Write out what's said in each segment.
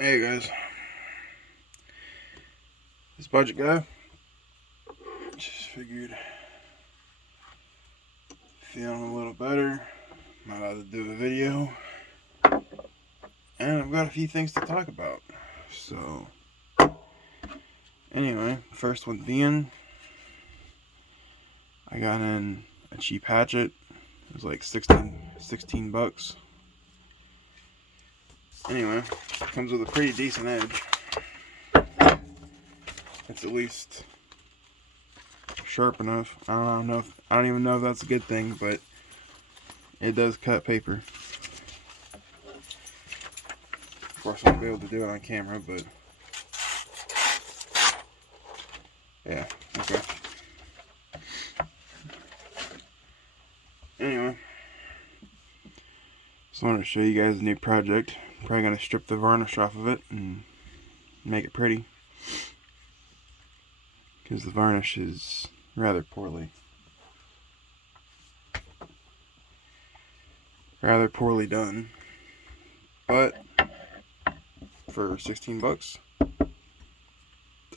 Hey guys, this budget guy just figured feeling a little better, might have to do a video, and I've got a few things to talk about. So, anyway, first one being, I got in a cheap hatchet. It was like 16 bucks. Anyway, it comes with a pretty decent edge. It's at least sharp enough. I don't even know if that's a good thing, but it does cut paper. Of course, I won't be able to do it on camera, but yeah, okay. Anyway, just wanted to show you guys a new project. Probably gonna strip the varnish off of it and make it pretty, because the varnish is rather poorly done. But for 16 bucks,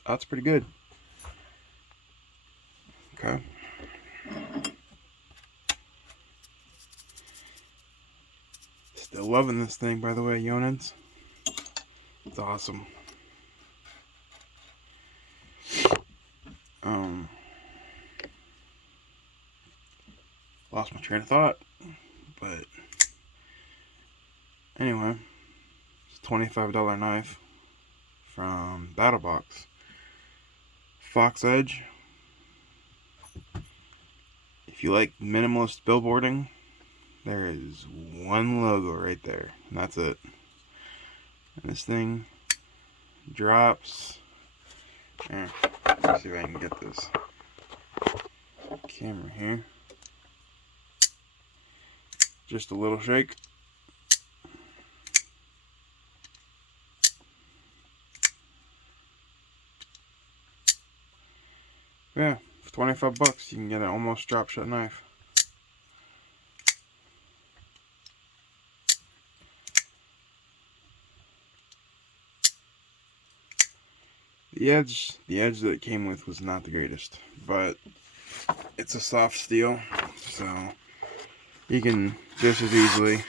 that's pretty good. Okay. Still loving this thing, by the way, Yonins. It's awesome. Lost my train of thought, but anyway, it's a $25 knife from BattleBox. Fox Edge. If you like minimalist billboarding, there is one logo right there, and that's it. And this thing drops. Let's see if I can get this camera here. Just a little shake. Yeah, for 25 bucks you can get an almost drop shut knife. The edge that it came with was not the greatest, but it's a soft steel, so you can just as easily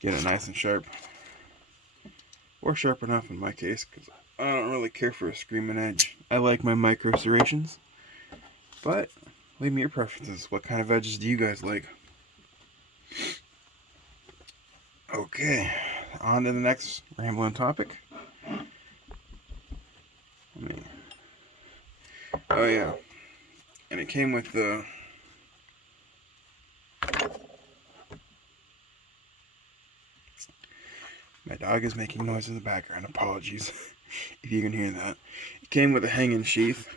get it nice and sharp, or sharp enough in my case, because I don't really care for a screaming edge. I like my micro serrations, but leave me your preferences. What kind of edges do you guys like? Okay, on to the next rambling topic. Oh yeah, and it came with the my dog is making noise in the background. Apologies if you can hear that. It came with a hanging sheath.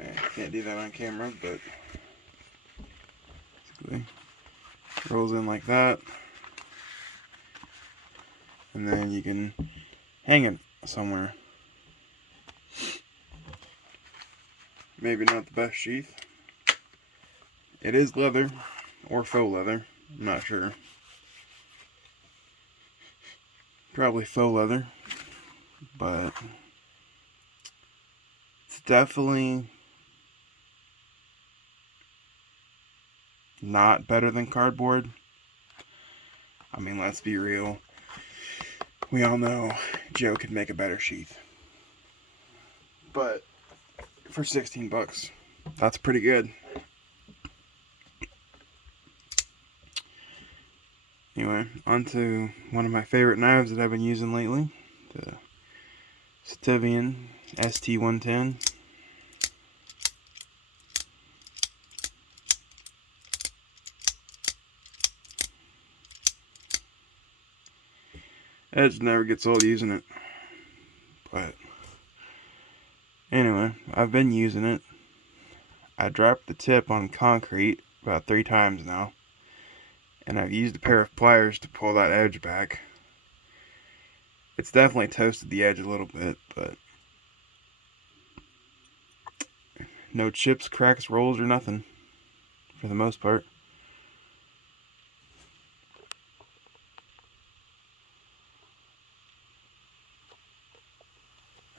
I can't do that on camera, but basically rolls in like that, and then you can hang it somewhere. Maybe not the best sheath. It is leather, or faux leather, I'm not sure. Probably faux leather, but it's definitely not better than cardboard. I mean, let's be real. We all know Joe could make a better sheath. But for 16 bucks, that's pretty good. Anyway, on to one of my favorite knives that I've been using lately, the Stivian ST110. Edge never gets old using it. But anyway, I've been using it. I dropped the tip on concrete about 3 times now, and I've used a pair of pliers to pull that edge back. It's definitely toasted the edge a little bit, but no chips, cracks, rolls, or nothing, for the most part.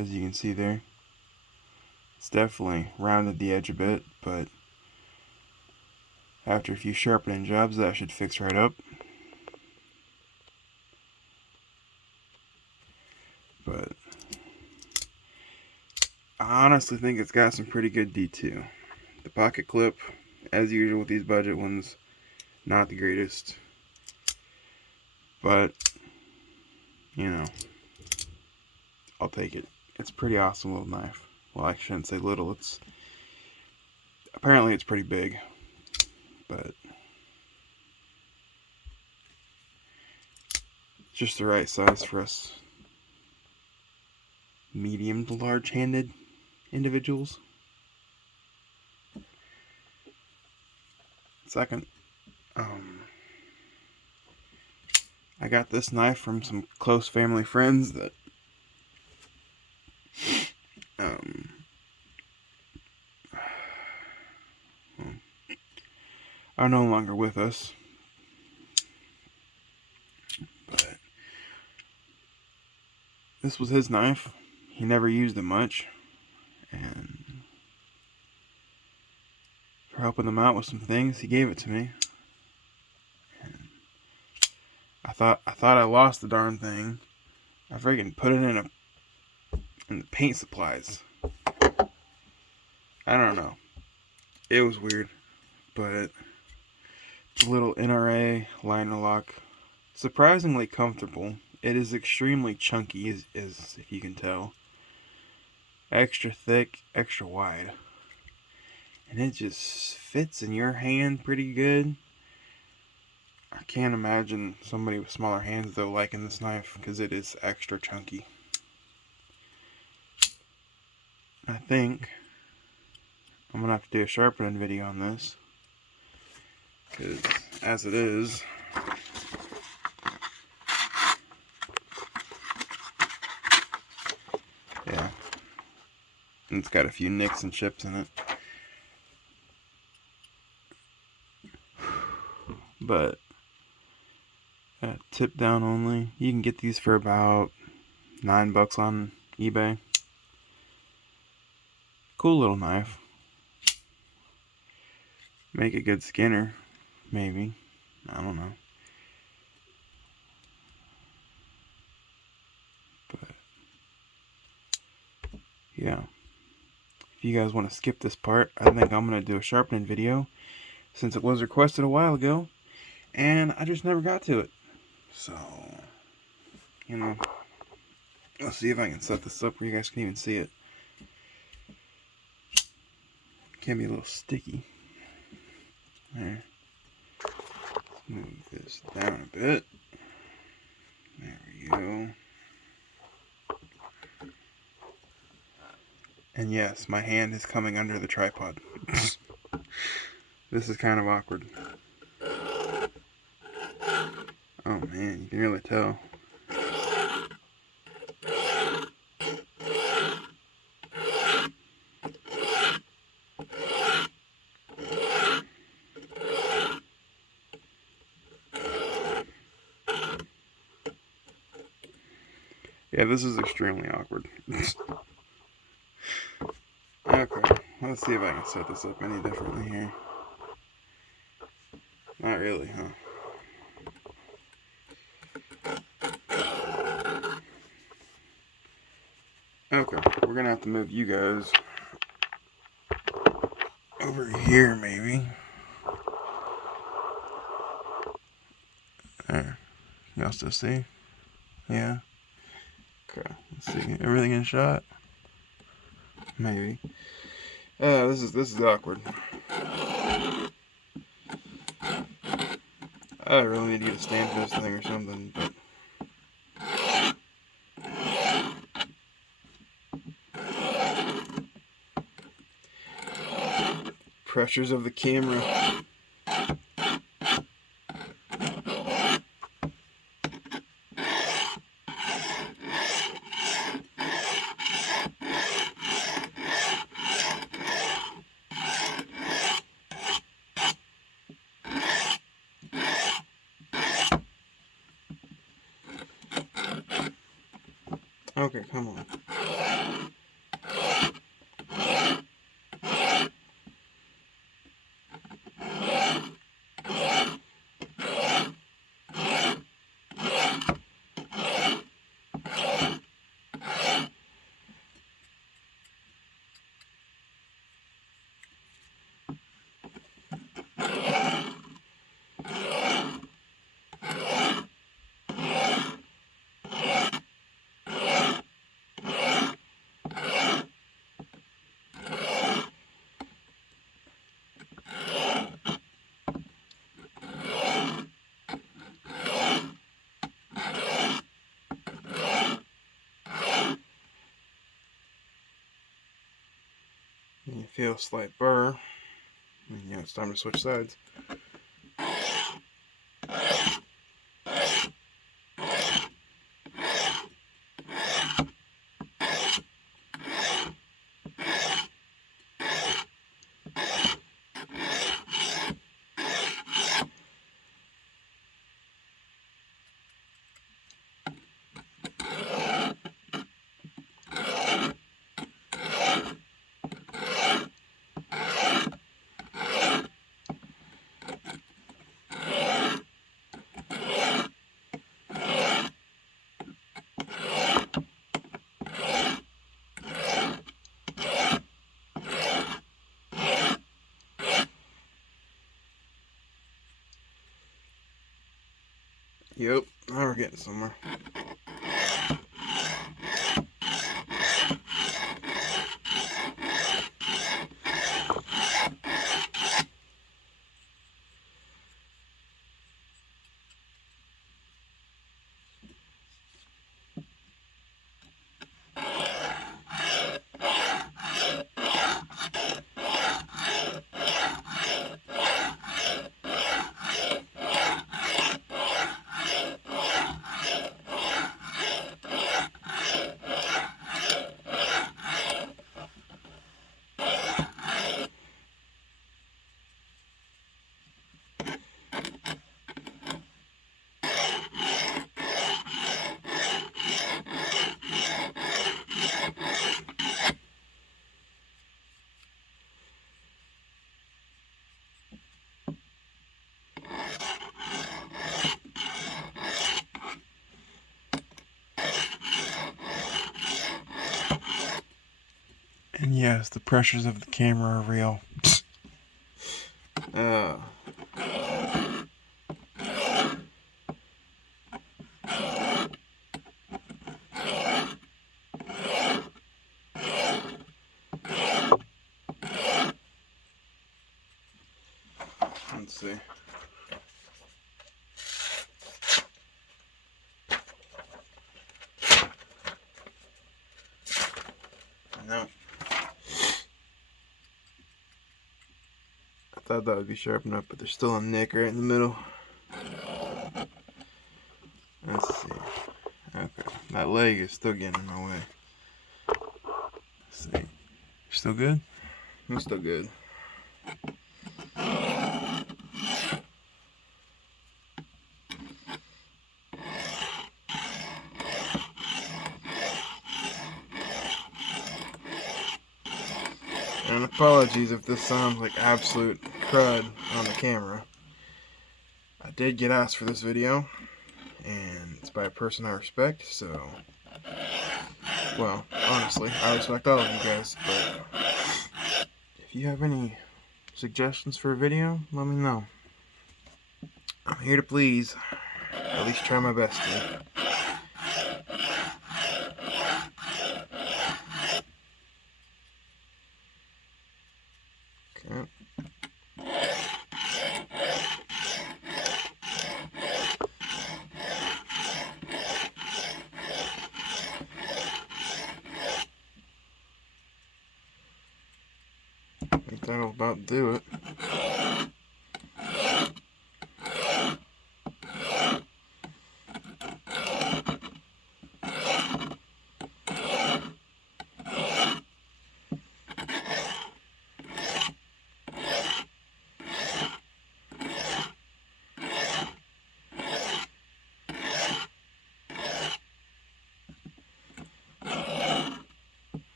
as you can see there. It's definitely rounded the edge a bit, but after a few sharpening jobs, that should fix right up. But I honestly think it's got some pretty good D2. The pocket clip, as usual with these budget ones, not the greatest. But, you know, I'll take it. It's a pretty awesome little knife. Well, I shouldn't say little. Apparently it's pretty big. But just the right size for us medium to large-handed individuals. Second, I got this knife from some close family friends that are no longer with us. But this was his knife. He never used it much, and for helping him out with some things, he gave it to me. And I thought I lost the darn thing. I freaking put it in the paint supplies. I don't know. It was weird, but it's a little NRA liner lock. Surprisingly comfortable. It is extremely chunky, as if you can tell. Extra thick, extra wide. And it just fits in your hand pretty good. I can't imagine somebody with smaller hands though liking this knife, because it is extra chunky. I think I'm gonna have to do a sharpening video on this, because as it is, yeah, it's got a few nicks and chips in it. But tip down only. You can get these for about $9 on eBay. Cool little knife. Make a good skinner, maybe. I don't know. But yeah, if you guys want to skip this part, I think I'm going to do a sharpening video, since it was requested a while ago, and I just never got to it. So, you know, let's see if I can set this up where you guys can even see it. Can be a little sticky. There. Let's move this down a bit. There we go. And yes, my hand is coming under the tripod. This is kind of awkward. Oh man, you can really tell. Yeah, this is extremely awkward. Okay, let's see if I can set this up any differently here. Not really, huh? Okay, we're gonna have to move you guys over here, maybe. There. Y'all still see? Yeah. Okay, let's see. Everything in shot? Maybe. This is awkward. I really need to get a stand for this thing or something, but pressures of the camera. Okay, come on. feel a slight burr, and it's time to switch sides. Yep, now we're getting somewhere. And yes, the pressures of the camera are real. Let's see. No. I thought that would be sharpened up, but there's still a nick right in the middle. Let's see. Okay, that leg is still getting in my way. Let's see. Still good? I'm still good. And apologies if this sounds like absolute crud on the camera. I did get asked for this video, and it's by a person I respect, so... Well, honestly, I respect all of you guys, but... If you have any suggestions for a video, let me know. I'm here to please. At least try my best to. Okay. I think that'll about do it.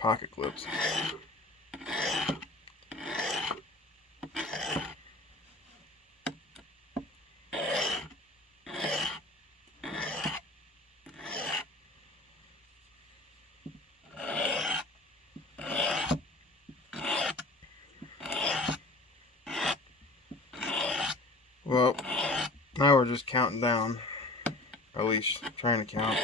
Pocket clips. just counting down, or at least trying to count.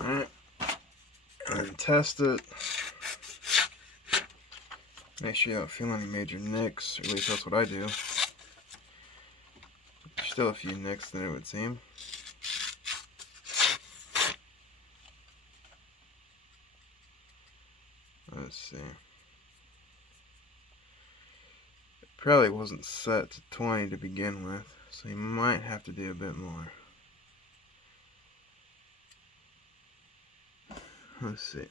Alright, and test it. Make sure you don't feel any major nicks, or at least that's what I do. Still a few nicks there, it would seem. Let's see. It probably wasn't set to 20 to begin with, so you might have to do a bit more. Let's see.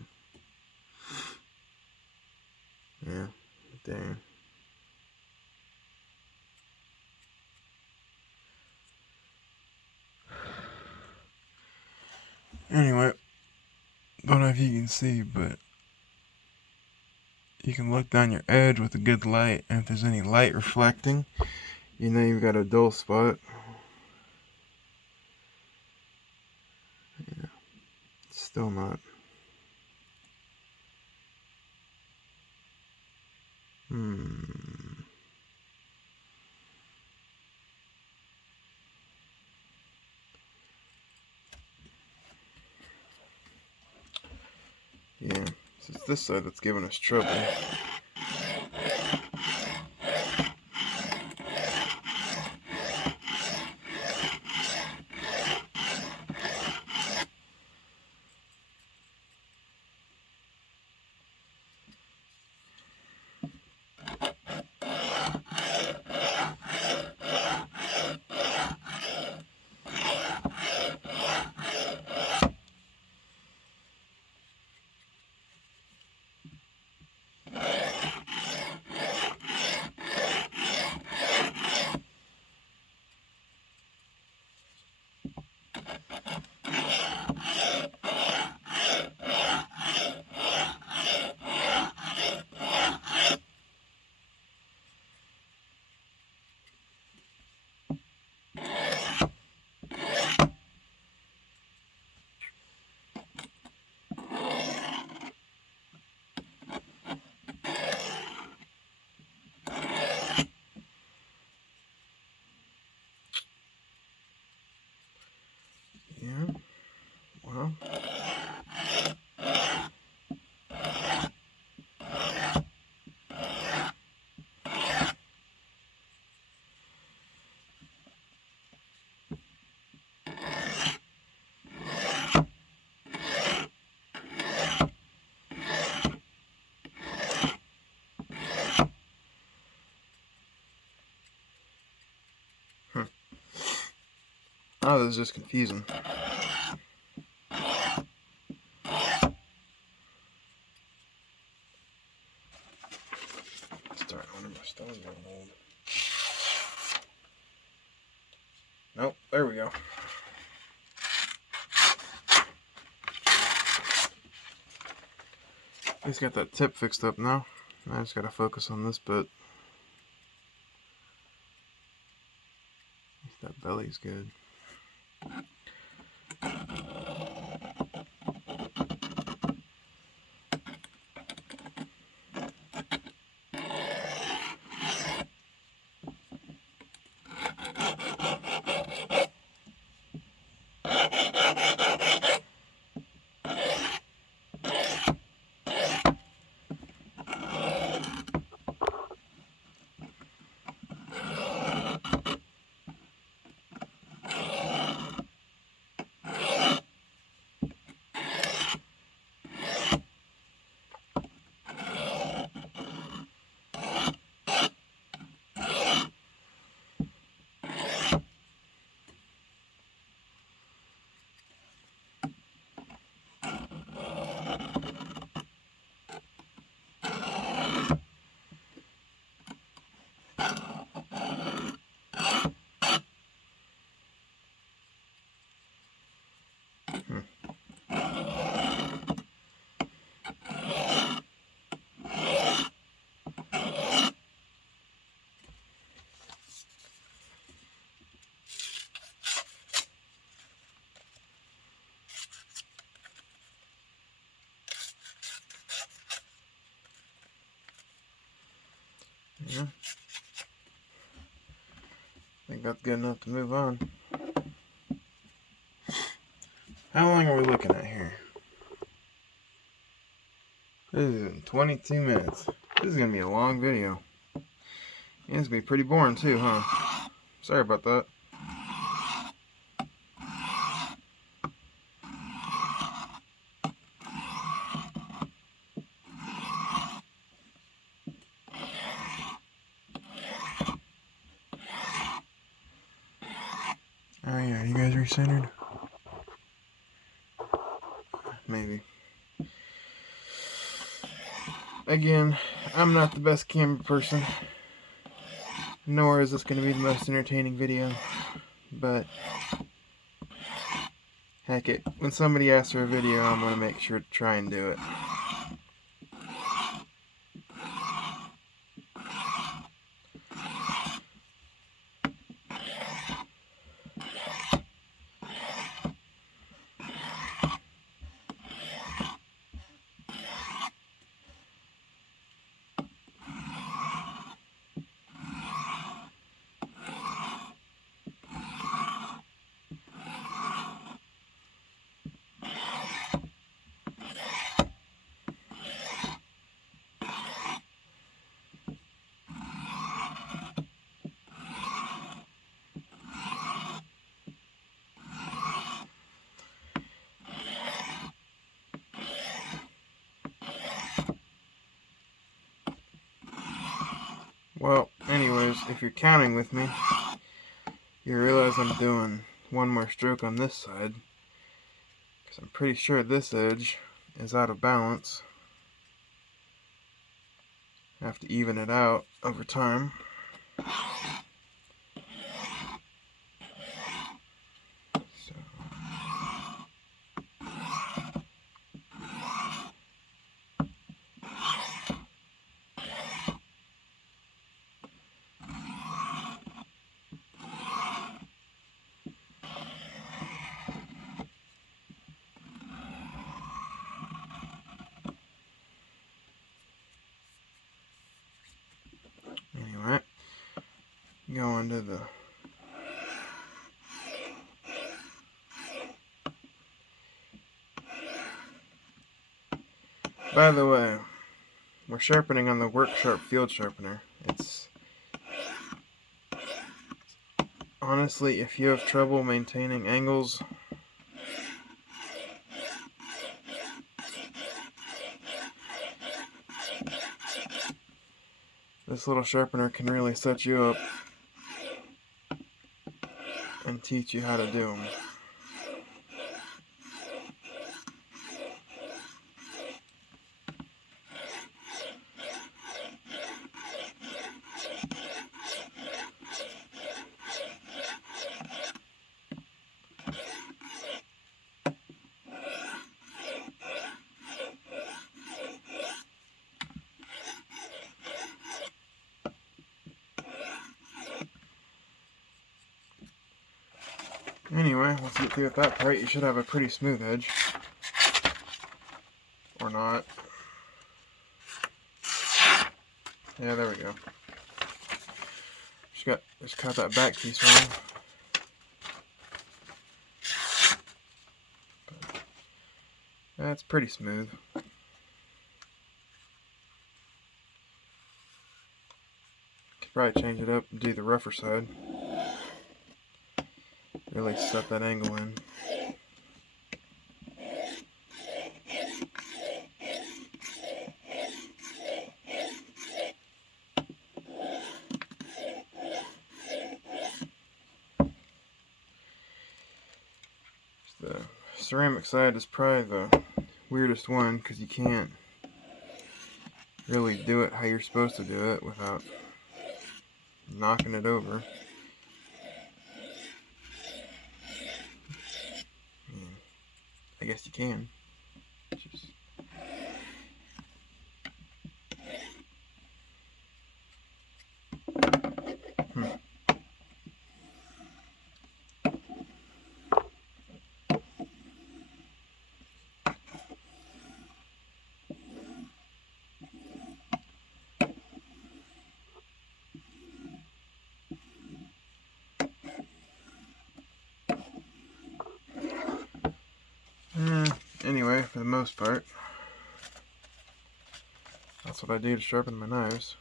Yeah, there. Anyway, don't know if you can see, but you can look down your edge with a good light, and if there's any light reflecting, you know you've got a dull spot. Yeah, it's still not. Yeah, so it's this side that's giving us trouble. Yeah, well. Oh, this is just confusing. stone's gonna hold. Nope, there we go. He's got that tip fixed up now. I just gotta focus on this bit. That belly's good. Yeah. I think that's good enough to move on. How long are we looking at here? This is 22 minutes. This is going to be a long video. And it's going to be pretty boring too, huh? Sorry about that. Oh yeah, you guys recentered? Maybe. Again, I'm not the best camera person, nor is this going to be the most entertaining video, but heck it, when somebody asks for a video, I'm going to make sure to try and do it. Well, anyways, if you're counting with me, you realize I'm doing one more stroke on this side, because I'm pretty sure this edge is out of balance. I have to even it out over time. So. Anyway, going to the By the way, we're sharpening on the Work Sharp field sharpener. It's honestly, if you have trouble maintaining angles, this little sharpener can really set you up and teach you how to do them. Anyway, once you get through with that part, you should have a pretty smooth edge. Or not. Yeah, there we go. Just cut that back piece wrong. But that's pretty smooth. Could probably change it up and do the rougher side. Really set that angle in. The ceramic side is probably the weirdest one because you can't really do it how you're supposed to do it without knocking it over. I guess you can. Just Anyway, for the most part, that's what I do to sharpen my knives.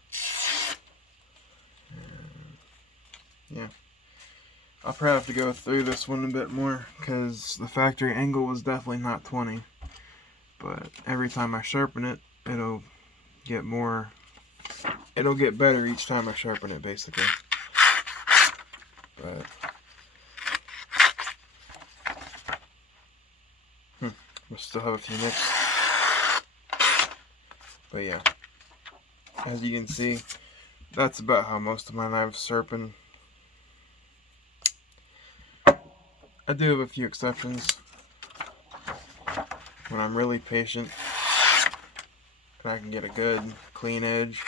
Yeah. I'll probably have to go through this one a bit more because the factory angle was definitely not 20. But every time I sharpen it, it'll get better each time I sharpen it, basically. But we'll still have a few nicks. But yeah, as you can see, that's about how most of my knives sharpen. I do have a few exceptions. When I'm really patient and I can get a good clean edge.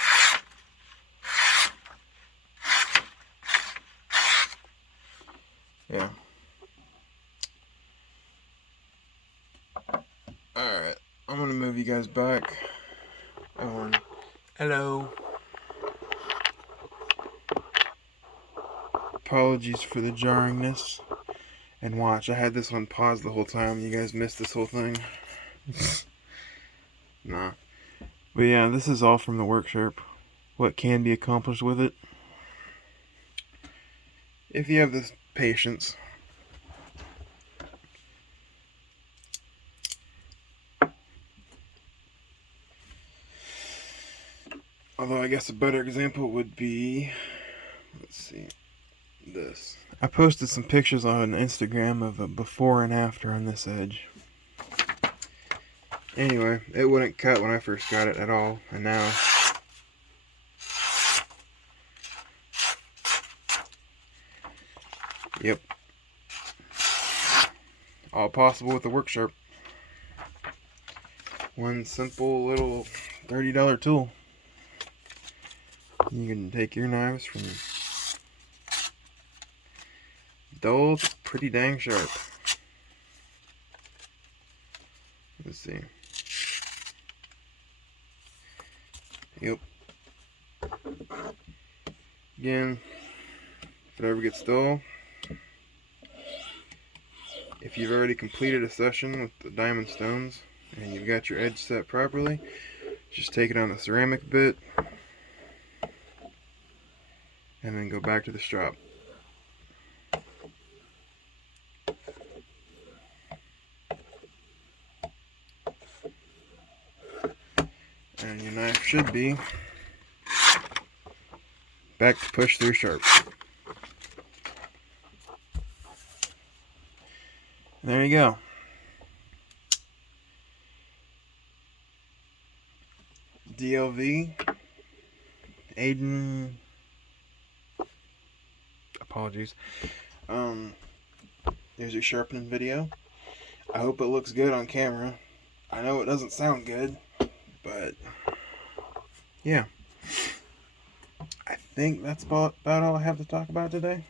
Yeah. Alright, I'm gonna move you guys back. Hello. Apologies for the jarringness. And watch, I had this on pause the whole time. You guys missed this whole thing. Nah. But yeah, this is all from the workshop. What can be accomplished with it. If you have the patience. Although I guess a better example would be, let's see, this. I posted some pictures on Instagram of a before and after on this edge. Anyway, it wouldn't cut when I first got it at all, and now yep. All possible with the workshop. One simple little $30 tool. You can take your knives from dull to pretty dang sharp. Let's see. Yep. Again, if it ever gets dull, if you've already completed a session with the diamond stones and you've got your edge set properly, just take it on the ceramic bit and then go back to the strop. And your knife should be back to push through sharp. And there you go. DLV, Aiden, apologies. There's your sharpening video. I hope it looks good on camera. I know it doesn't sound good, but yeah. I think that's about all I have to talk about today.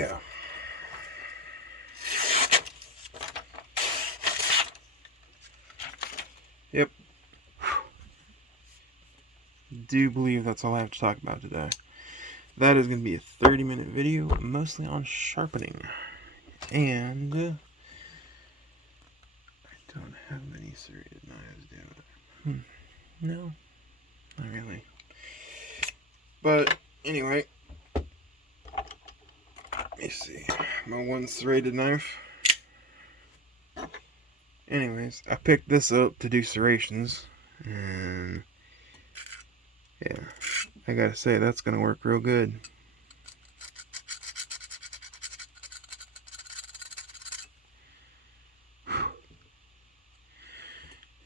yeah. Yep. Do believe that's all I have to talk about today. That is going to be a 30-minute video, mostly on sharpening. And I don't have many serrated knives, do I? No, not really. But anyway, let me see. My one serrated knife. Anyways, I picked this up to do serrations, and yeah, I gotta say that's gonna work real good.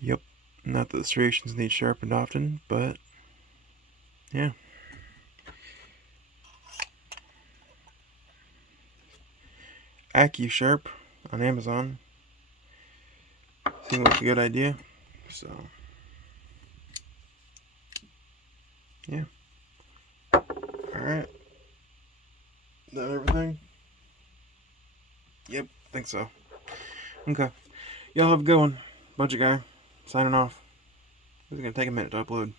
Yep, not that the serrations need sharpened often, but yeah. AccuSharp on Amazon seemed like a good idea, so yeah. Alright, is that everything? Yep, think so. Okay, y'all have a good one. Budget Guy, signing off. It's gonna take a minute to upload.